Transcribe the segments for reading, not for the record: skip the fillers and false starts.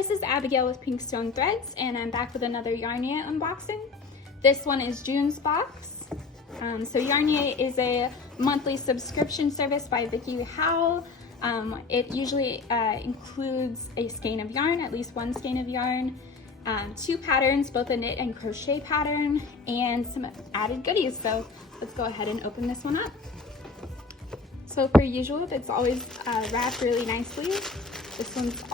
this is Abigail with PinkStoneThreads, and I'm back with another YarnYay unboxing. This one is June's box. So YarnYay is a monthly subscription service by Vicky Howell. It usually includes a skein of yarn, at least one skein of yarn, 2 patterns, both a knit and crochet pattern, and some added goodies. So let's go ahead and open this one up. So per usual, it's always wrapped really nicely. This one's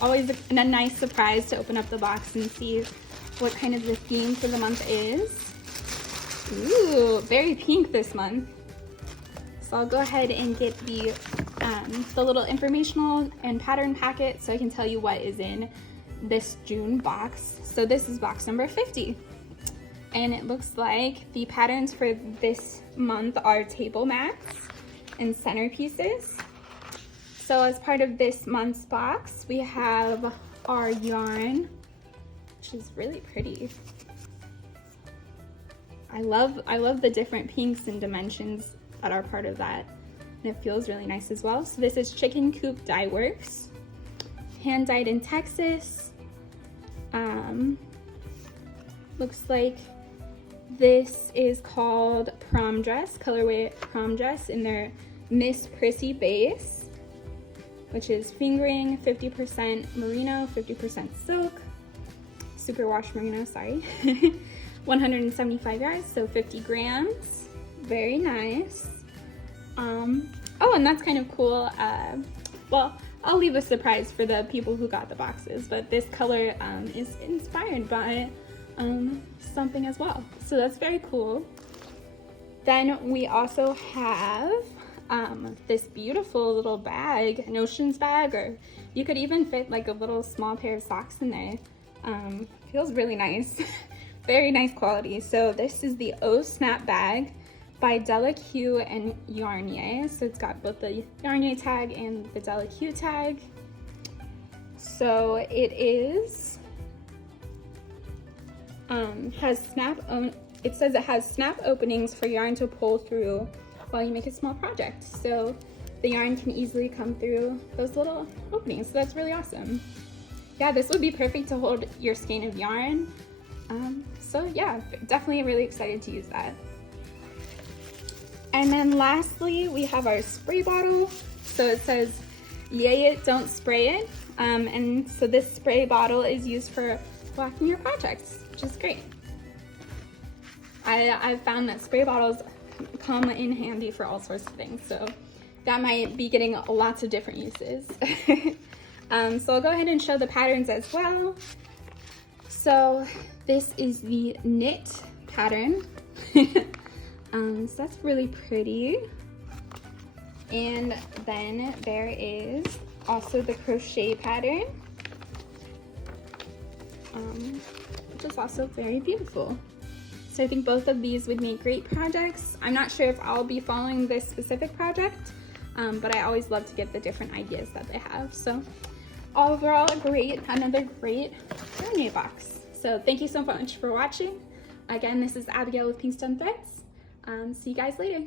always a nice surprise to open up the box and see what kind of the theme for the month is. Ooh, very pink this month. So I'll go ahead and get the little informational and pattern packet so I can tell you what is in this June box. So this is box number 50. And it looks like the patterns for this month are table mats and centerpieces. So as part of this month's box, we have our yarn, which is really pretty. I love the different pinks and dimensions that are part of that. And it feels really nice as well. So this is Chicken Coop Dye Works, hand dyed in Texas. Looks like this is called Prom Dress, colorway Prom Dress in their Miss Prissy base, which is fingering, 50% merino, 50% silk, superwash merino, sorry. 175 yards, so 50 grams. Very nice. Oh, and that's kind of cool. Well, I'll leave a surprise for the people who got the boxes, but this color is inspired by something as well. So that's very cool. Then we also have this beautiful little bag, an oceans bag, or you could even fit like a little small pair of socks in there. Feels really nice. Very nice quality. So this is the O Snap bag by Della Q and YarnYay. So it's got both the YarnYay tag and the Della Q tag. So it is it says it has snap openings for yarn to pull through while you make a small project. So the yarn can easily come through those little openings. So that's really awesome. Yeah, this would be perfect to hold your skein of yarn. So yeah, definitely really excited to use that. And then lastly, we have our spray bottle. So it says, yay it, don't spray it. And so this spray bottle is used for whacking your projects, which is great. I've found that spray bottles come in handy for all sorts of things. So that might be getting lots of different uses. So I'll go ahead and show the patterns as well. So this is the knit pattern. So that's really pretty. And then there is also the crochet pattern, which is also very beautiful. So I think both of these would make great projects. I'm not sure if I'll be following this specific project, but I always love to get the different ideas that they have. So overall, another great YarnYay box. So thank you so much for watching. Again, this is Abigail with PinkStoneThreads. See you guys later.